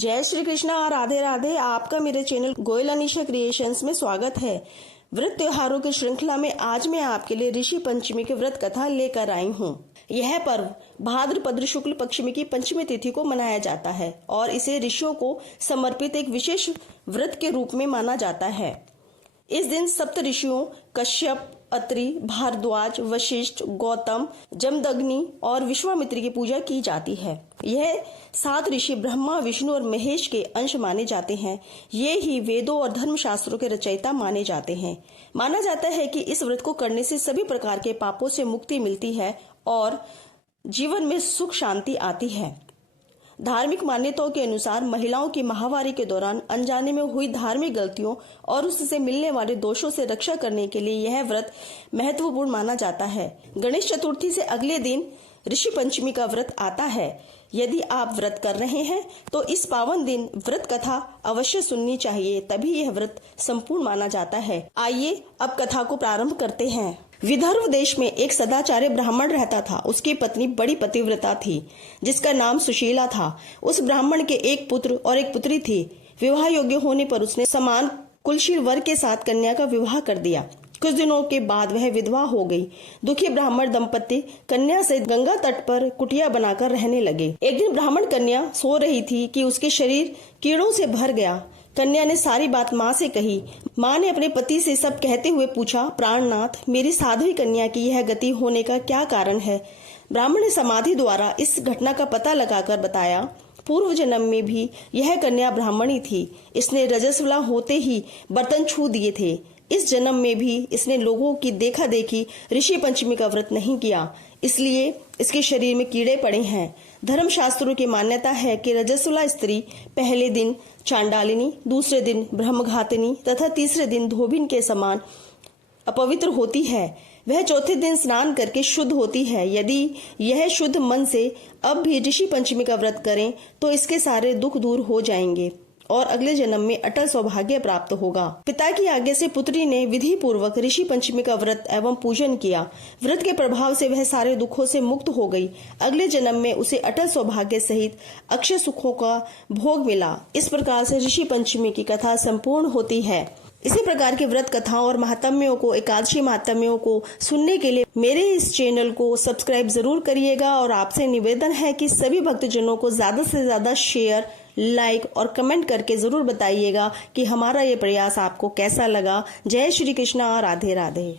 जय श्री कृष्णा और राधे राधे। आपका मेरे चैनल गोयल अनीशा क्रिएशंस में स्वागत है। व्रत त्योहारों की श्रृंखला में आज मैं आपके लिए ऋषि पंचमी की व्रत कथा लेकर आई हूँ। यह पर्व भाद्रपद शुक्ल पक्षमी की पंचमी तिथि को मनाया जाता है और इसे ऋषियों को समर्पित एक विशेष व्रत के रूप में माना जाता है। इस दिन सप्त ऋषियों कश्यप, अत्रि, भारद्वाज, वशिष्ठ, गौतम, जमदग्नि और विश्वामित्र की पूजा की जाती है। यह 7 ऋषि ब्रह्मा, विष्णु और महेश के अंश माने जाते हैं। ये ही वेदों और धर्मशास्त्रों के रचयिता माने जाते हैं। माना जाता है कि इस व्रत को करने से सभी प्रकार के पापों से मुक्ति मिलती है और जीवन में सुख शांति आती है। धार्मिक मान्यताओं के अनुसार महिलाओं की माहवारी के दौरान अनजाने में हुई धार्मिक गलतियों और उससे मिलने वाले दोषों से रक्षा करने के लिए यह व्रत महत्वपूर्ण माना जाता है। गणेश चतुर्थी से अगले दिन ऋषि पंचमी का व्रत आता है। यदि आप व्रत कर रहे हैं तो इस पावन दिन व्रत कथा अवश्य सुननी चाहिए, तभी यह व्रत संपूर्ण माना जाता है। आइए अब कथा को प्रारंभ करते हैं। विदर्भ देश में एक सदाचारी ब्राह्मण रहता था। उसकी पत्नी बड़ी पतिव्रता थी जिसका नाम सुशीला था। उस ब्राह्मण के एक पुत्र और एक पुत्री थी। विवाह योग्य होने पर उसने समान कुलशील वर के साथ कन्या का विवाह कर दिया। कुछ दिनों के बाद वह विधवा हो गई। दुखी ब्राह्मण दंपति कन्या से गंगा तट पर कुटिया बनाकर रहने लगे। एक दिन ब्राह्मण कन्या सो रही थी कि उसके शरीर कीड़ों से भर गया। कन्या ने सारी बात माँ से कही। माँ ने अपने पति से सब कहते हुए पूछा, प्राणनाथ, मेरी साध्वी कन्या की यह गति होने का क्या कारण है? ब्राह्मण ने समाधि द्वारा इस घटना का पता लगाकर बताया, पूर्व जन्म में भी यह कन्या ब्राह्मणी थी। इसने रजस्वला होते ही बर्तन छू दिए थे। इस जन्म में भी इसने लोगों की देखा देखी ऋषि पंचमी का व्रत नहीं किया, इसलिए इसके शरीर में कीड़े पड़े हैं। धर्मशास्त्रों की मान्यता है कि रजस्वला स्त्री पहले दिन चांडालिनी, दूसरे दिन ब्रह्मघातिनी तथा तीसरे दिन धोबिन के समान अपवित्र होती है। वह चौथे दिन स्नान करके शुद्ध होती है। यदि यह शुद्ध मन से अब भी ऋषि पंचमी का व्रत करें तो इसके सारे दुख दूर हो जाएंगे और अगले जन्म में अटल सौभाग्य प्राप्त होगा। पिता की आज्ञा से पुत्री ने विधि पूर्वक ऋषि पंचमी का व्रत एवं पूजन किया। व्रत के प्रभाव से वह सारे दुखों से मुक्त हो गई। अगले जन्म में उसे अटल सौभाग्य सहित अक्षय सुखों का भोग मिला। इस प्रकार से ऋषि पंचमी की कथा संपूर्ण होती है। इसी प्रकार की व्रत कथाओं और महात्म्यों को, एकादशी महात्म्यों को सुनने के लिए मेरे इस चैनल को सब्सक्राइब जरूर करिएगा और आपसे निवेदन है कि सभी भक्तजनों को ज्यादा से ज्यादा शेयर, लाइक और कमेंट करके जरूर बताइएगा कि हमारा ये प्रयास आपको कैसा लगा। जय श्री कृष्णा, राधे राधे।